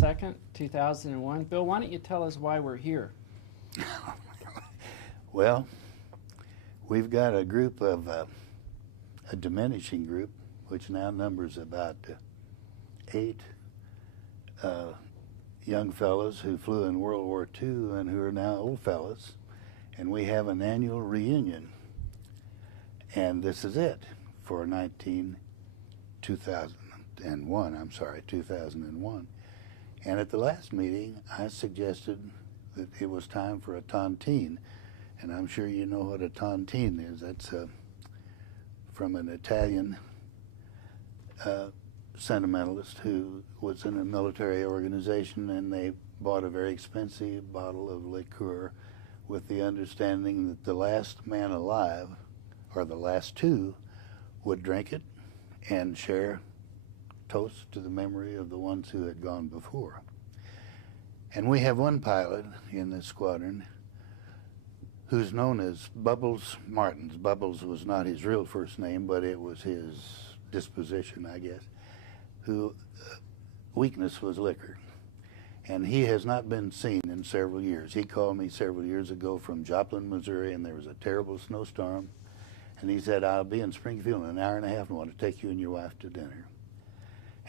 2nd, 2001. Bill, why don't you tell us why we're here? Well, we've got a group of, a diminishing group, which now numbers about 8 young fellows who flew in World War II and who are now old fellows. And we have an annual reunion. And this is it for 2001. And at the last meeting, I suggested that it was time for a tontine. And I'm sure you know what a tontine is. That's from an Italian sentimentalist who was in a military organization, and they bought a very expensive bottle of liqueur with the understanding that the last man alive, or the last two, would drink it and share toast to the memory of the ones who had gone before. And we have one pilot in this squadron who's known as Bubbles Martins. Bubbles was not his real first name, but it was his disposition, I guess, who weakness was liquor. And he has not been seen in several years. He called me several years ago from Joplin, Missouri, and there was a terrible snowstorm. And he said, I'll be in Springfield in an hour and a half and want to take you and your wife to dinner.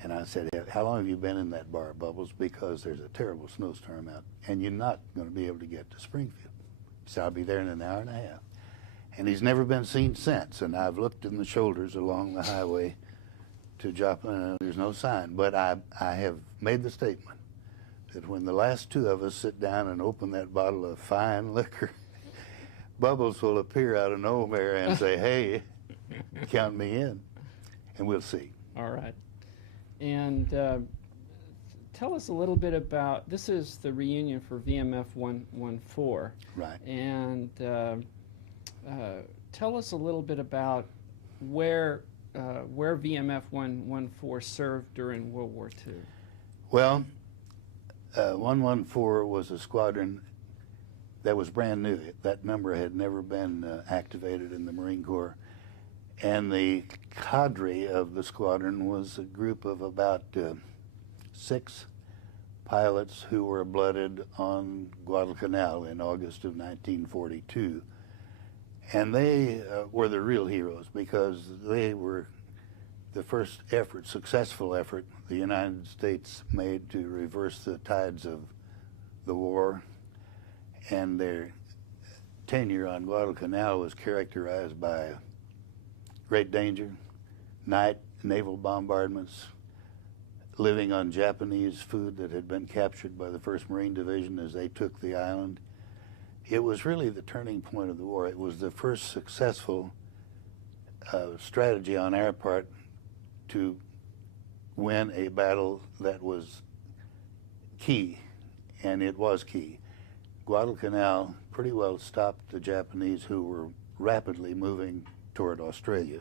And I said, how long have you been in that bar, Bubbles? Because there's a terrible snowstorm out, and you're not going to be able to get to Springfield. So I'll be there in an hour and a half. And he's never been seen since. And I've looked in the shoulders along the highway to Joplin, and there's no sign. But I have made the statement that when the last two of us sit down and open that bottle of fine liquor, Bubbles will appear out of nowhere and say, hey, count me in, and we'll see. All right. And tell us a little bit about, this is the reunion for VMF-114. Right. And tell us a little bit about where VMF-114 served during World War II. Well, 114 was a squadron that was brand new. That number had never been activated in the Marine Corps. And the cadre of the squadron was a group of about 6 pilots who were blooded on Guadalcanal in August of 1942. And they were the real heroes because they were the first effort, successful effort, the United States made to reverse the tides of the war. And their tenure on Guadalcanal was characterized by great danger, night naval bombardments, living on Japanese food that had been captured by the 1st Marine Division as they took the island. It was really the turning point of the war. It was the first successful strategy on our part to win a battle that was key, and it was key. Guadalcanal pretty well stopped the Japanese, who were rapidly moving toward Australia.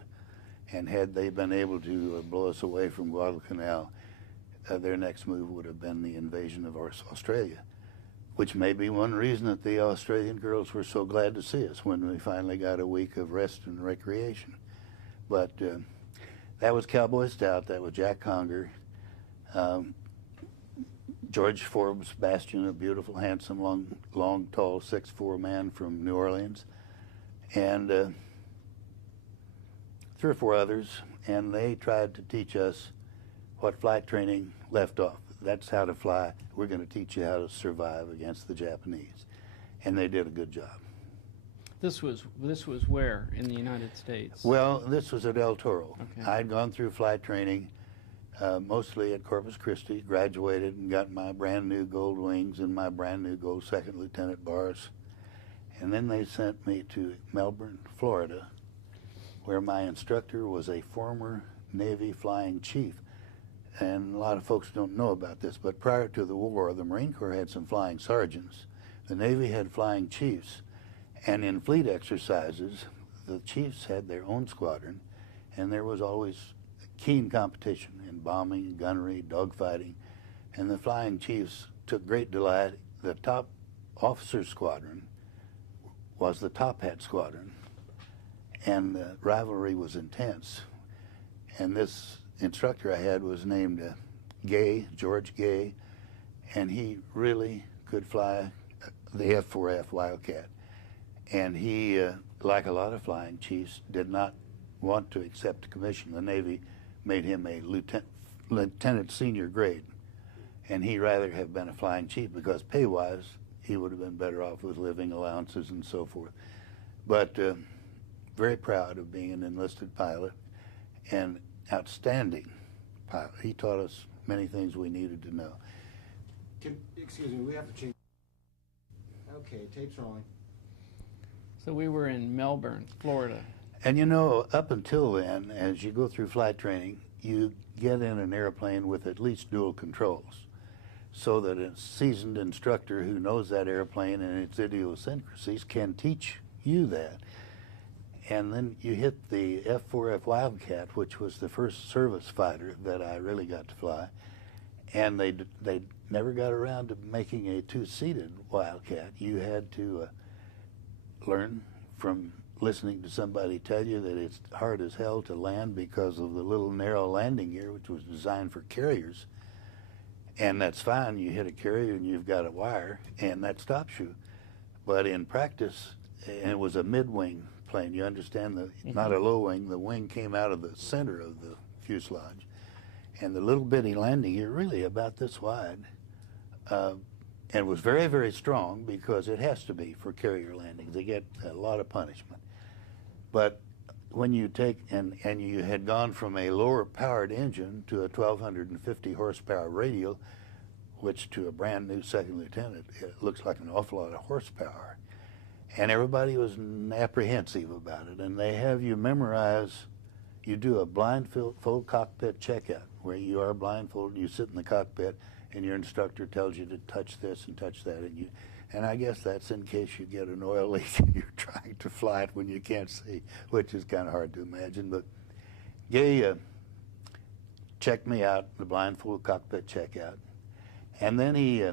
And had they been able to blow us away from Guadalcanal, their next move would have been the invasion of Australia, which may be one reason that the Australian girls were so glad to see us when we finally got a week of rest and recreation. But that was Cowboy Stout, that was Jack Conger, George Forbes Bastion, a beautiful, handsome, long, tall, 6'4" man from New Orleans, and 3 or 4 others, and they tried to teach us what flight training left off. That's how to fly. We're going to teach you how to survive against the Japanese. And they did a good job. This was where in the United States? Well, this was at El Toro. Okay. I'd gone through flight training mostly at Corpus Christi, graduated and got my brand new gold wings and my brand new gold 2nd lieutenant bars. And then they sent me to Melbourne, Florida, where my instructor was a former Navy flying chief. And a lot of folks don't know about this, but prior to the war, the Marine Corps had some flying sergeants. The Navy had flying chiefs. And in fleet exercises, the chiefs had their own squadron, and there was always keen competition in bombing, gunnery, dogfighting. And the flying chiefs took great delight. The top officer squadron was the Top Hat Squadron, and the rivalry was intense. And this instructor I had was named Gay, George Gay, and he really could fly the F-4F Wildcat. And he, like a lot of flying chiefs, did not want to accept a commission. The Navy made him a lieutenant senior grade, and he'd rather have been a flying chief because pay-wise, he would have been better off with living allowances and so forth. But very proud of being an enlisted pilot and outstanding pilot. He taught us many things we needed to know. Excuse me, we have to change. Okay, tape's rolling. So we were in Melbourne, Florida. And you know, up until then, as you go through flight training, you get in an airplane with at least dual controls, so that a seasoned instructor who knows that airplane and its idiosyncrasies can teach you that. And then you hit the F-4F Wildcat, which was the first service fighter that I really got to fly. And they never got around to making a two-seated Wildcat. You had to learn from listening to somebody tell you that it's hard as hell to land because of the little narrow landing gear, which was designed for carriers. And that's fine. You hit a carrier and you've got a wire, and that stops you. But in practice, and it was a mid-wing plane. You understand, not a low wing. The wing came out of the center of the fuselage. And the little bitty landing gear, really about this wide, and was very, very strong because it has to be for carrier landings. They get a lot of punishment. But when you take, and you had gone from a lower powered engine to a 1,250 horsepower radial, which to a brand new second lieutenant, it looks like an awful lot of horsepower. And everybody was apprehensive about it. And they have you memorize, you do a blindfold cockpit checkout, where you are blindfolded, you sit in the cockpit, and your instructor tells you to touch this and touch that. And I guess that's in case you get an oil leak and you're trying to fly it when you can't see, which is kind of hard to imagine. But Gay checked me out, the blindfold cockpit checkout. And then he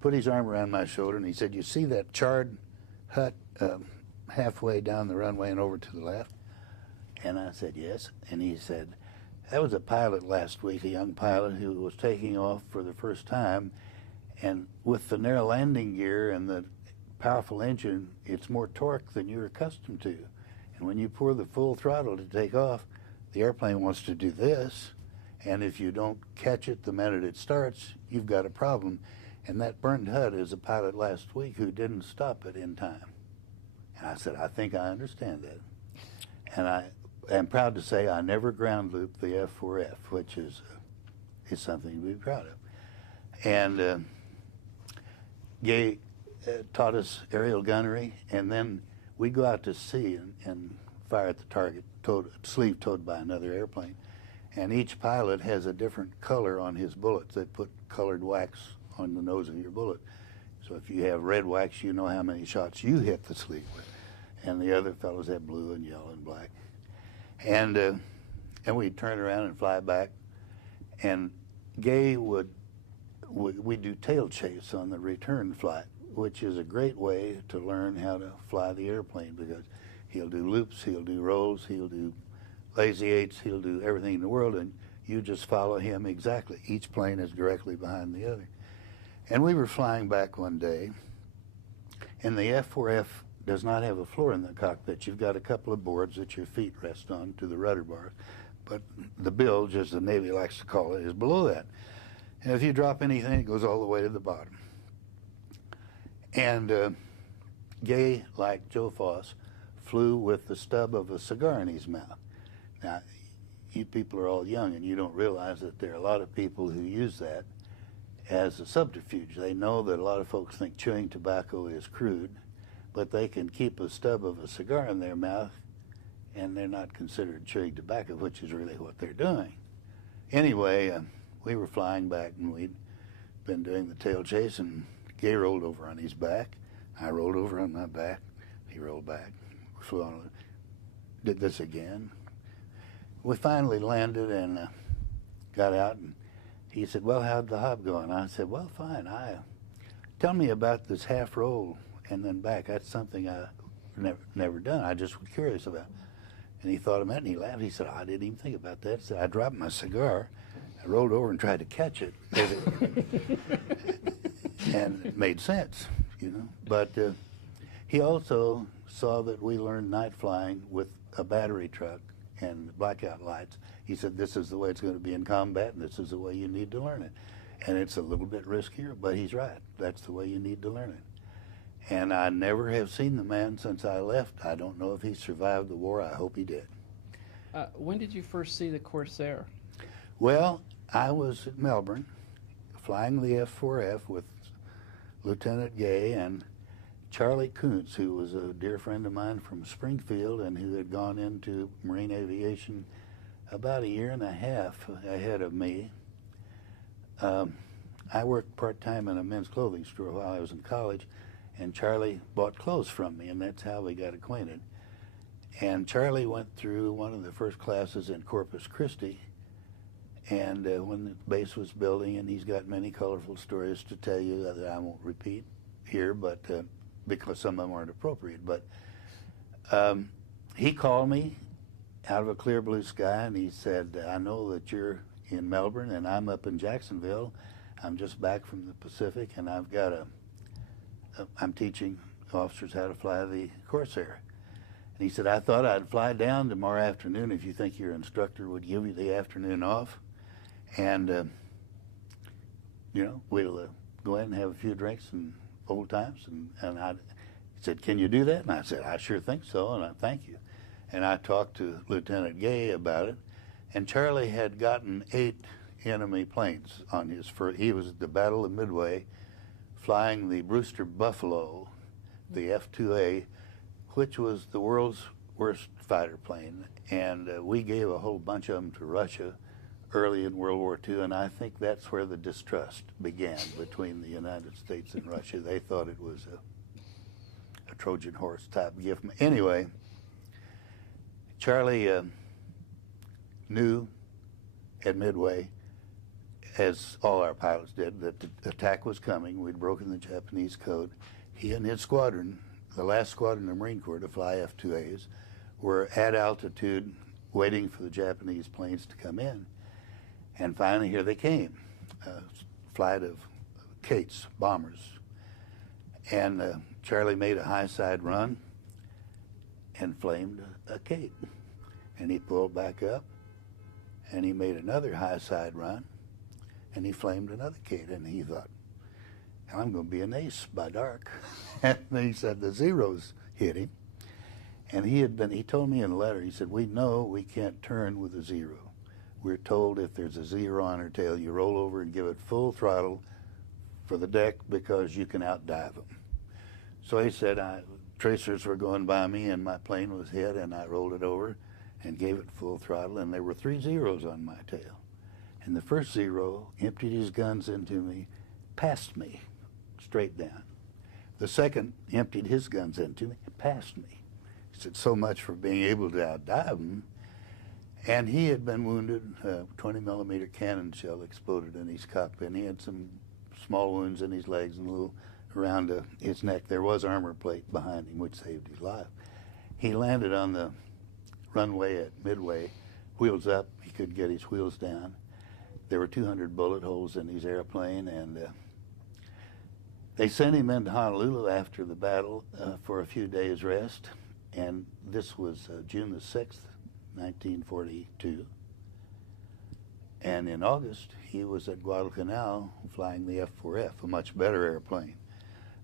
put his arm around my shoulder and he said, "You see that charred hut halfway down the runway and over to the left?" And I said, "Yes." And he said, "That was a pilot last week, a young pilot who was taking off for the first time. And with the narrow landing gear and the powerful engine, it's more torque than you're accustomed to. And when you pour the full throttle to take off, the airplane wants to do this. And if you don't catch it the minute it starts, you've got a problem. And that burned hut is a pilot last week who didn't stop it in time." And I said, "I think I understand that." And I am proud to say I never ground looped the F-4F, which is something to be proud of. And Gay taught us aerial gunnery, and then we go out to sea and fire at the target, sleeve towed by another airplane. And each pilot has a different color on his bullets. They put colored wax on the nose of your bullet. So if you have red wax, you know how many shots you hit the sleeve with. And the other fellows have blue and yellow and black. And we'd turn around and fly back. And Gay we do tail chase on the return flight, which is a great way to learn how to fly the airplane, because he'll do loops, he'll do rolls, he'll do lazy eights, he'll do everything in the world, and you just follow him exactly. Each plane is directly behind the other. And we were flying back one day, and the F-4F does not have a floor in the cockpit. You've got a couple of boards that your feet rest on to the rudder bars, but the bilge, as the Navy likes to call it, is below that. And if you drop anything, it goes all the way to the bottom. And Gay, like Joe Foss, flew with the stub of a cigar in his mouth. Now, you people are all young, and you don't realize that there are a lot of people who use that as a subterfuge. They know that a lot of folks think chewing tobacco is crude, but they can keep a stub of a cigar in their mouth, and they're not considered chewing tobacco, which is really what they're doing. Anyway, we were flying back, and we'd been doing the tail chase, and Gay rolled over on his back. I rolled over on my back. He rolled back. We flew on, did this again. We finally landed and got out, and he said, "Well, how'd the hop go?" And I said, "Well, fine. Tell me about this half roll and then back. That's something I never done. I just was curious about." And he thought a minute, and he laughed. He said, "I didn't even think about that." So I dropped my cigar. I rolled over and tried to catch it. And it made sense, you know. But he also saw that we learned night flying with a battery truck and blackout lights. He said, this is the way it's going to be in combat, and this is the way you need to learn it. And it's a little bit riskier, but he's right. That's the way you need to learn it. And I never have seen the man since I left. I don't know if he survived the war. I hope he did. When did you first see the Corsair? Well, I was at Melbourne flying the F-4F with Lieutenant Gay and Charlie Kuntz, who was a dear friend of mine from Springfield and who had gone into Marine aviation about a year and a half ahead of me. I worked part-time in a men's clothing store while I was in college, and Charlie bought clothes from me, and that's how we got acquainted. And Charlie went through one of the first classes in Corpus Christi, and when the base was building, and he's got many colorful stories to tell you that I won't repeat here, but because some of them aren't appropriate. But he called me out of a clear blue sky, and he said, I know that you're in Melbourne, and I'm up in Jacksonville. I'm just back from the Pacific, and I've got I'm teaching officers how to fly the Corsair. And he said, I thought I'd fly down tomorrow afternoon if you think your instructor would give you the afternoon off. And, you know, we'll go ahead and have a few drinks and old times. And he said, can you do that? And I said, I sure think so, and I thank you. And I talked to Lieutenant Gay about it. And Charlie had gotten 8 enemy planes on his first. He was at the Battle of Midway flying the Brewster Buffalo, the F-2A, which was the world's worst fighter plane. And we gave a whole bunch of them to Russia early in World War II, and I think that's where the distrust began between the United States and Russia. They thought it was a Trojan horse type gift. Anyway, Charlie knew at Midway, as all our pilots did, that the attack was coming. We'd broken the Japanese code. He and his squadron, the last squadron of the Marine Corps to fly F-2As, were at altitude waiting for the Japanese planes to come in. And finally, here they came, a flight of Kates, bombers. And Charlie made a high side run and flamed a Kate. And he pulled back up, and he made another high side run, and he flamed another Kate. And he thought, I'm going to be an ace by dark. And he said the zeros hit him. And he told me in a letter, he said, we know we can't turn with a zero. We're told if there's a zero on her tail, you roll over and give it full throttle for the deck because you can outdive them. So he said, tracers were going by me and my plane was hit, and I rolled it over and gave it full throttle, and there were 3 zeros on my tail. And the first zero emptied his guns into me, passed me straight down. The second emptied his guns into me, passed me. He said, so much for being able to outdive them. And he had been wounded. A 20-millimeter cannon shell exploded in his cockpit, and he had some small wounds in his legs and a little around his neck. There was armor plate behind him, which saved his life. He landed on the runway at Midway, wheels up. He couldn't get his wheels down. There were 200 bullet holes in his airplane, and they sent him into Honolulu after the battle for a few days' rest. And this was June the 6th, 1942. And in August, he was at Guadalcanal flying the F-4F, a much better airplane,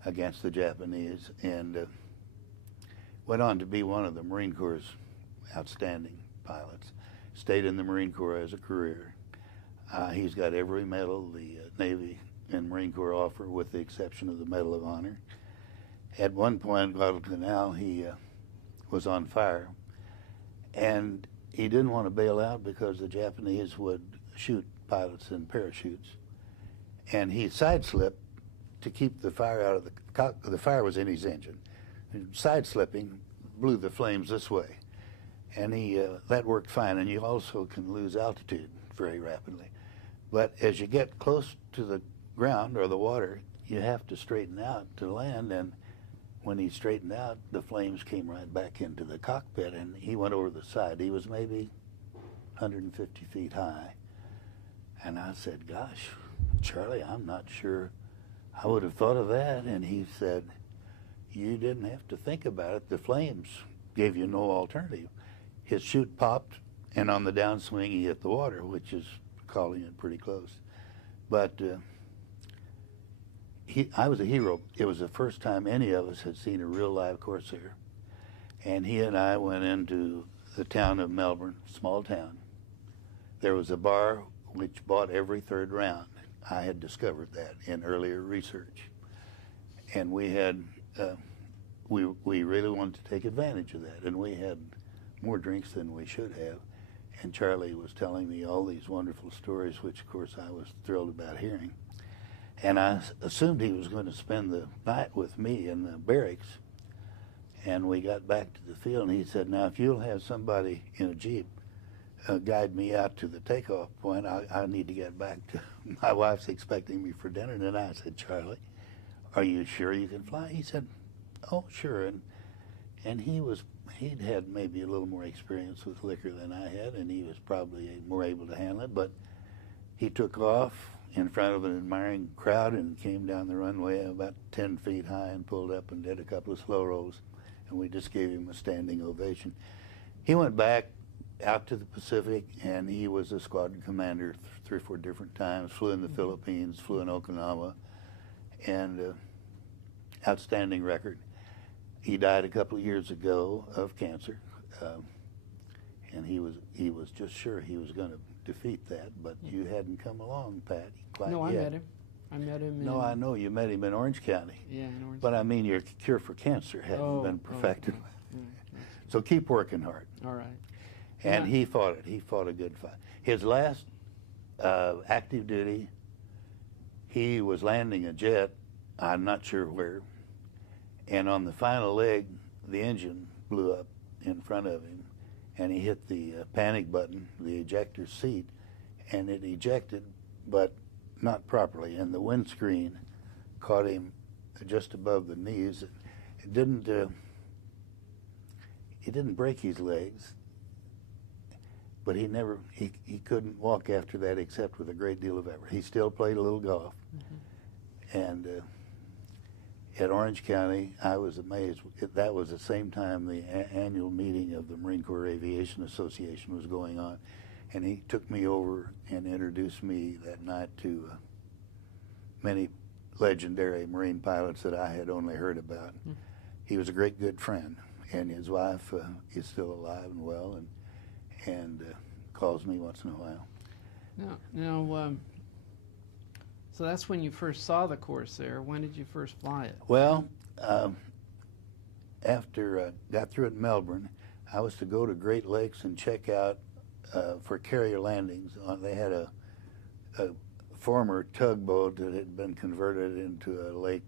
against the Japanese, and went on to be one of the Marine Corps' outstanding pilots. Stayed in the Marine Corps as a career. He's got every medal the Navy and Marine Corps offer, with the exception of the Medal of Honor. At one point, Guadalcanal, he was on fire, and he didn't want to bail out because the Japanese would shoot pilots in parachutes. And he side-slipped to keep the fire out of the fire was in his engine. Side-slipping blew the flames this way. And that worked fine, and you also can lose altitude very rapidly. But as you get close to the ground or the water, you have to straighten out to land, and when he straightened out, the flames came right back into the cockpit, and he went over the side. He was maybe 150 feet high. And I said, gosh, Charlie, I'm not sure I would have thought of that. And he said, you didn't have to think about it. The flames gave you no alternative. His chute popped, and on the downswing he hit the water, which is calling it pretty close. But I was a hero. It was the first time any of us had seen a real live Corsair. And he and I went into the town of Melbourne, small town. There was a bar which bought every third round. I had discovered that in earlier research. And we had, we really wanted to take advantage of that. And we had more drinks than we should have. And Charlie was telling me all these wonderful stories, which of course I was thrilled about hearing. And I assumed he was going to spend the night with me in the barracks. And we got back to the field, and he said, now, if you'll have somebody in a Jeep guide me out to the takeoff point, I need to get back to, my wife's expecting me for dinner. And I said, Charlie, are you sure you can fly? He said, oh, sure. And he'd had maybe a little more experience with liquor than I had, and he was probably more able to handle it. But he took off in front of an admiring crowd and came down the runway about 10 feet high and pulled up and did a couple of slow rolls. And we just gave him a standing ovation. He went back out to the Pacific, and he was a squadron commander 3 or 4 different times, flew in the Philippines, flew in Okinawa, and outstanding record. He died a couple of years ago of cancer, and he was just sure he was going to defeat that, but you hadn't come along, Pat, quite No, I yet. met him. I met him. No, I know you met him in Orange County. Yeah, in Orange. But I mean, your cure for cancer hadn't been perfected. Oh. So keep working hard. All right. And Yeah. he fought it. He fought a good fight. His last active duty, he was landing a jet, I'm not sure where, and on the final leg, the engine blew up in front of him, and he hit the panic button, the ejector seat, and it ejected, but not properly, and the windscreen caught him just above the knees. It didn't break his legs, but he couldn't walk after that except with a great deal of effort. He still played a little golf. And at Orange County, I was amazed. That was the same time the annual meeting of the Marine Corps Aviation Association was going on. And he took me over and introduced me that night to many legendary Marine pilots that I had only heard about. He was a great good friend, and his wife is still alive and well, and calls me once in a while. Now, so that's when you first saw the Corsair. When did you first fly it? Well, after I got through at Melbourne, I was to go to Great Lakes and check out for carrier landings. They had a former tugboat that had been converted into a lake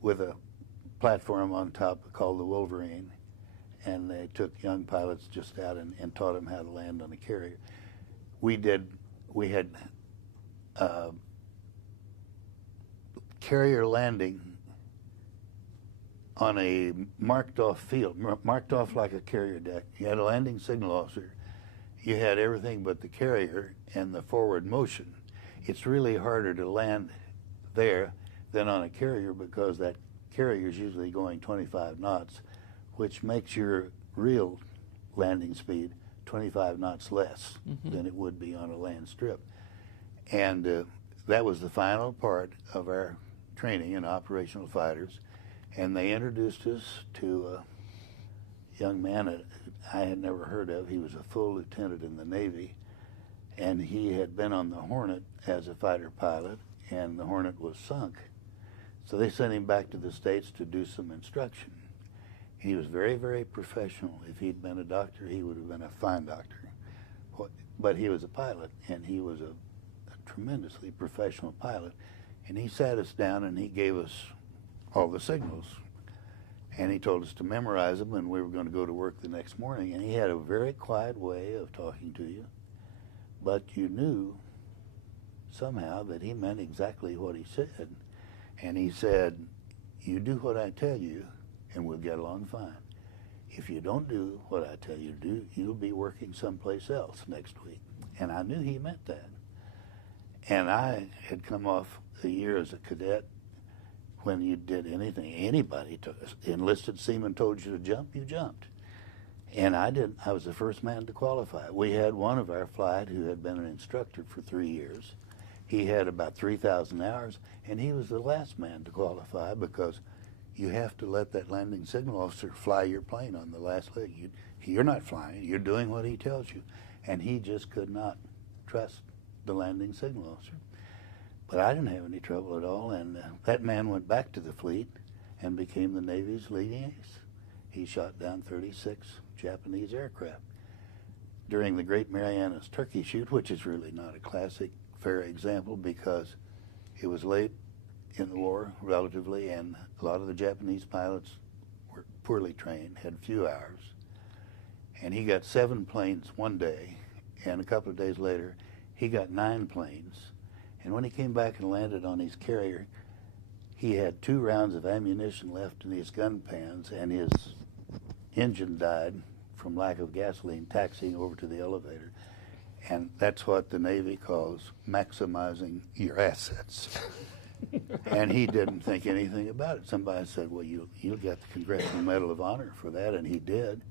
with a platform on top called the Wolverine, and they took young pilots just out and taught them how to land on a carrier. We had carrier landing on a marked off field, marked off like a carrier deck. You had a landing signal officer. You had everything but the carrier and the forward motion. It's really harder to land there than on a carrier because that carrier is usually going 25 knots, which makes your real landing speed 25 knots less than it would be on a land strip. And that was the final part of our training in operational fighters. And they introduced us to a young man that I had never heard of. He was a full lieutenant in the Navy, and he had been on the Hornet as a fighter pilot, and the Hornet was sunk. So they sent him back to the States to do some instruction. He was very, very professional. If he'd been a doctor, he would have been a fine doctor. But he was a pilot, and he was a tremendously professional pilot. And he sat us down, and he gave us all the signals. And he told us to memorize them, and we were going to go to work the next morning. And he had a very quiet way of talking to you. But you knew somehow that he meant exactly what he said. And he said, you do what I tell you, and we'll get along fine. If you don't do what I tell you to do, you'll be working someplace else next week. And I knew he meant that. And I had come off a year as a cadet. When you did anything, anybody enlisted seaman told you to jump, you jumped. And I didn't. I was the first man to qualify. We had one of our flight who had been an instructor for 3 years. He had about 3,000 hours, and he was the last man to qualify because you have to let that landing signal officer fly your plane on the last leg. You're not flying. You're doing what he tells you. And he just could not trust the landing signal officer. But I didn't have any trouble at all, and that man went back to the fleet and became the Navy's leading ace. He shot down 36 Japanese aircraft. During the Great Marianas Turkey Shoot, which is really not a classic fair example because it was late in the war, relatively, and a lot of the Japanese pilots were poorly trained, had few hours. And he got 7 planes one day, and a couple of days later, he got 9 planes. And when he came back and landed on his carrier, he had 2 rounds of ammunition left in his gun pans, and his engine died from lack of gasoline taxiing over to the elevator. And that's what the Navy calls maximizing your assets. And he didn't think anything about it. Somebody said, well, you'll get the Congressional Medal of Honor for that, and he did.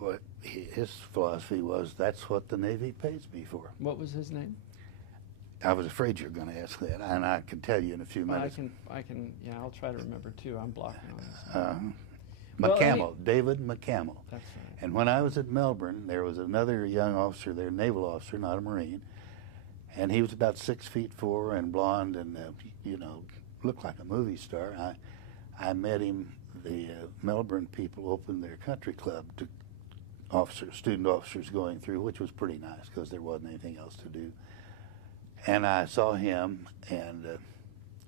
But his philosophy was, that's what the Navy pays me for. What was his name? I was afraid you were going to ask that, and I can tell you in a few minutes. Yeah, I'll try to remember too. I'm blocking on this. McCamel, David McCamel. That's right. And when I was at Melbourne, there was another young officer there, naval officer, not a Marine, and he was about 6'4" and blonde and, looked like a movie star. I met him. The Melbourne people opened their country club to student officers going through, which was pretty nice because there wasn't anything else to do. And I saw him and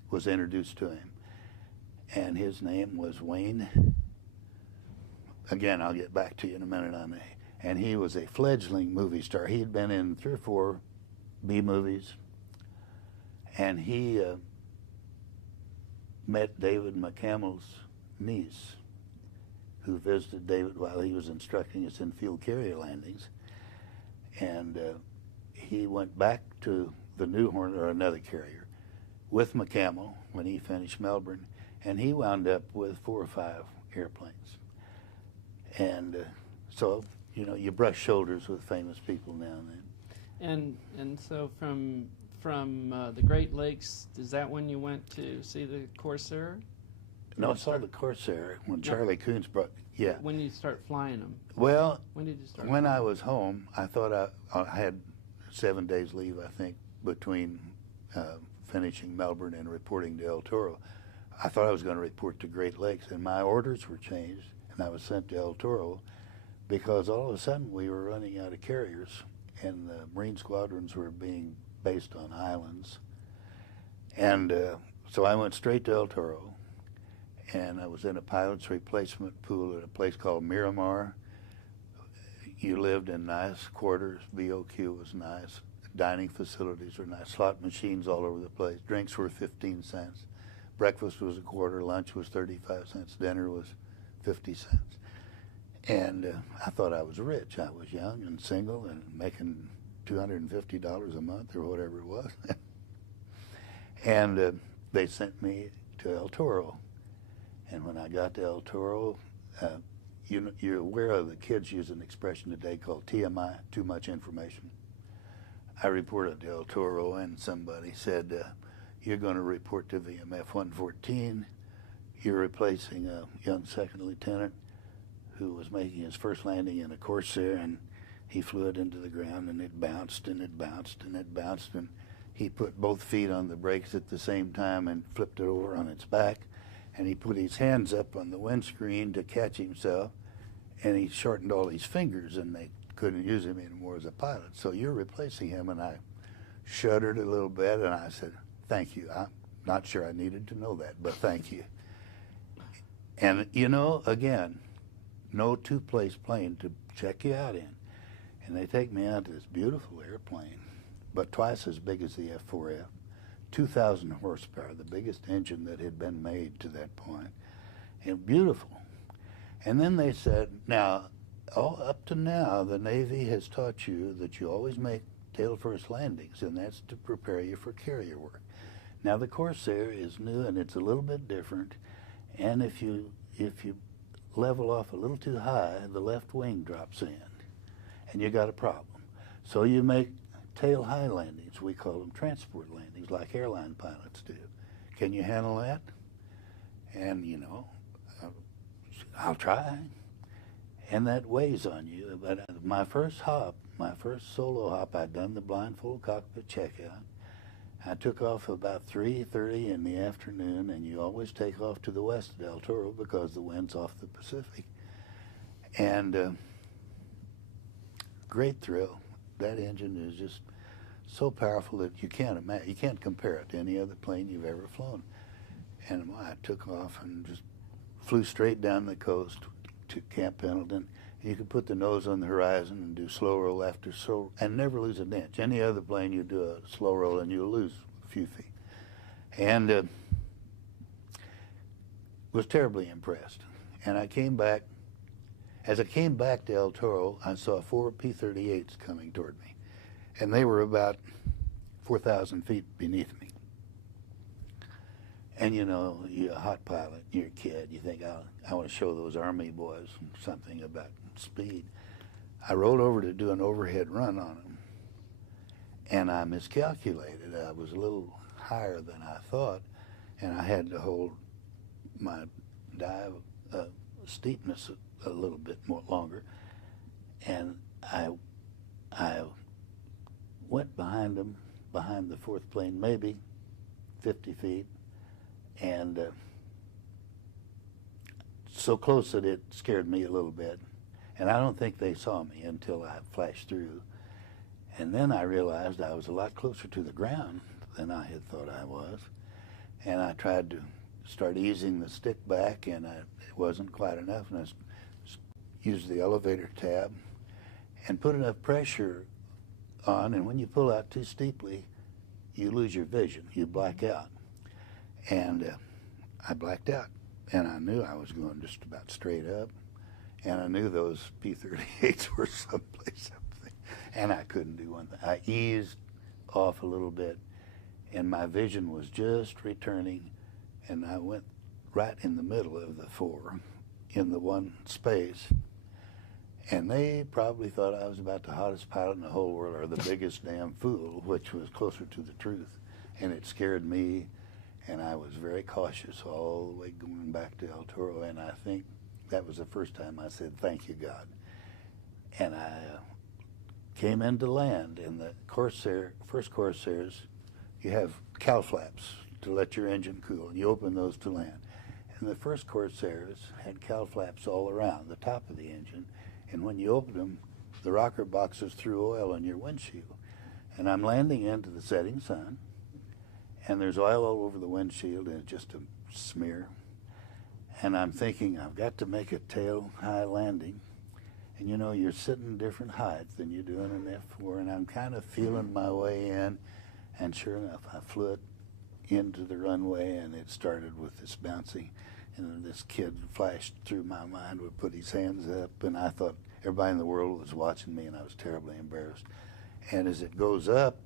was introduced to him. And his name was Wayne. Again, I'll get back to you in a minute on that. And he was a fledgling movie star. He had been in 3 or 4 B movies. And he met David McCamel's niece, who visited David while he was instructing us in field carrier landings. And he went back to the New Hornet, or another carrier, with McCamel when he finished Melbourne, and he wound up with 4 or 5 airplanes. And so, you brush shoulders with famous people now and then. And so from the Great Lakes, is that when you went to see the Corsair? No, I saw the Corsair when Charlie Coons brought. Yeah. When you start flying them? Well, when did you start? When I was home, I thought I had 7 days leave, I think, between finishing Melbourne and reporting to El Toro. I thought I was going to report to Great Lakes, and my orders were changed, and I was sent to El Toro because all of a sudden we were running out of carriers, and the Marine squadrons were being based on islands. And so I went straight to El Toro, and I was in a pilot's replacement pool at a place called Miramar. You lived in nice quarters. BOQ was nice. Dining facilities were nice. Slot machines all over the place. Drinks were 15 cents. Breakfast was a quarter. Lunch was 35 cents. Dinner was 50 cents. And I thought I was rich. I was young and single and making $250 a month or whatever it was. And they sent me to El Toro. And when I got to El Toro, you're aware of the kids use an expression today called TMI, too much information. I reported to El Toro, and somebody said, you're going to report to VMF-114. You're replacing a young second lieutenant who was making his first landing in a Corsair, and he flew it into the ground, and it bounced, and it bounced, and it bounced, and he put both feet on the brakes at the same time and flipped it over on its back, and he put his hands up on the windscreen to catch himself, and he shortened all his fingers, and they couldn't use him anymore as a pilot. So you're replacing him. And I shuddered a little bit, and I said, thank you. I'm not sure I needed to know that, but thank you. And, again, no two-place plane to check you out in. And they take me out to this beautiful airplane, but twice as big as the F-4F, 2,000 horsepower, the biggest engine that had been made to that point, and beautiful. And then they said, now, up to now, the Navy has taught you that you always make tail first landings, and that's to prepare you for carrier work. Now the Corsair is new and it's a little bit different, and if you level off a little too high, the left wing drops in, and you got a problem. So you make tail high landings. We call them transport landings, like airline pilots do. Can you handle that? And you know, I'll try. And that weighs on you. But my first solo hop, I'd done the blindfold cockpit checkout. I took off about 3:30 in the afternoon, and you always take off to the west of El Toro because the wind's off the Pacific. And great thrill. That engine is just so powerful that you can't imagine, you can't compare it to any other plane you've ever flown. And I took off and just flew straight down the coast to Camp Pendleton. You could put the nose on the horizon and do slow roll after slow, and never lose an inch. Any other plane, you do a slow roll and you'll lose a few feet. And was terribly impressed. And I came back. As I came back to El Toro, I saw 4 P-38s coming toward me, and they were about 4,000 feet beneath me. And you know, you're a hot pilot, you're a kid, you think, I want to show those Army boys something about speed. I rolled over to do an overhead run on them, and I miscalculated. I was a little higher than I thought, and I had to hold my dive steepness a little bit more longer, and I went behind them, behind the fourth plane, maybe 50 feet, and so close that it scared me a little bit. And I don't think they saw me until I flashed through. And then I realized I was a lot closer to the ground than I had thought I was. And I tried to start easing the stick back, and it wasn't quite enough. And I used the elevator tab and put enough pressure on, and when you pull out too steeply, you lose your vision. You black out. And I blacked out, and I knew I was going just about straight up, and I knew those P-38s were someplace up there, and I couldn't do one thing. I eased off a little bit, and my vision was just returning, and I went right in the middle of the 4 in the one space, and they probably thought I was about the hottest pilot in the whole world, or the biggest damn fool, which was closer to the truth, and it scared me. And I was very cautious all the way going back to El Toro, and I think that was the first time I said, "Thank you, God." And I came into land, and the Corsair, first Corsairs, you have cowl flaps to let your engine cool, and you open those to land. And the first Corsairs had cowl flaps all around the top of the engine, and when you opened them, the rocker boxes threw oil on your windshield. And I'm landing into the setting sun, and there's oil all over the windshield, and it's just a smear. And I'm thinking, I've got to make a tail high landing. And you know, you're sitting different heights than you do in an F4, and I'm kind of feeling my way in. And sure enough, I flew it into the runway, and it started with this bouncing. And then this kid flashed through my mind, would put his hands up, and I thought everybody in the world was watching me, and I was terribly embarrassed. And as it goes up,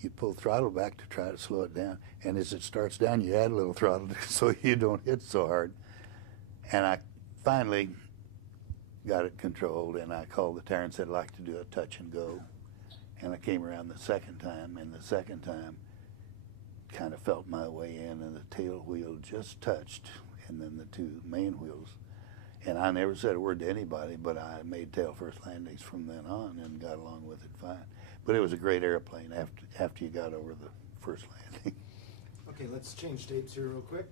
you pull throttle back to try to slow it down, and as it starts down, you add a little throttle so you don't hit so hard. And I finally got it controlled, and I called the tower and said, I'd like to do a touch and go. And I came around the second time, and the second time kind of felt my way in, and the tail wheel just touched, and then the 2 main wheels. And I never said a word to anybody, but I made tail first landings from then on and got along with it fine. But it was a great airplane after you got over the first landing. Okay, let's change tapes here real quick.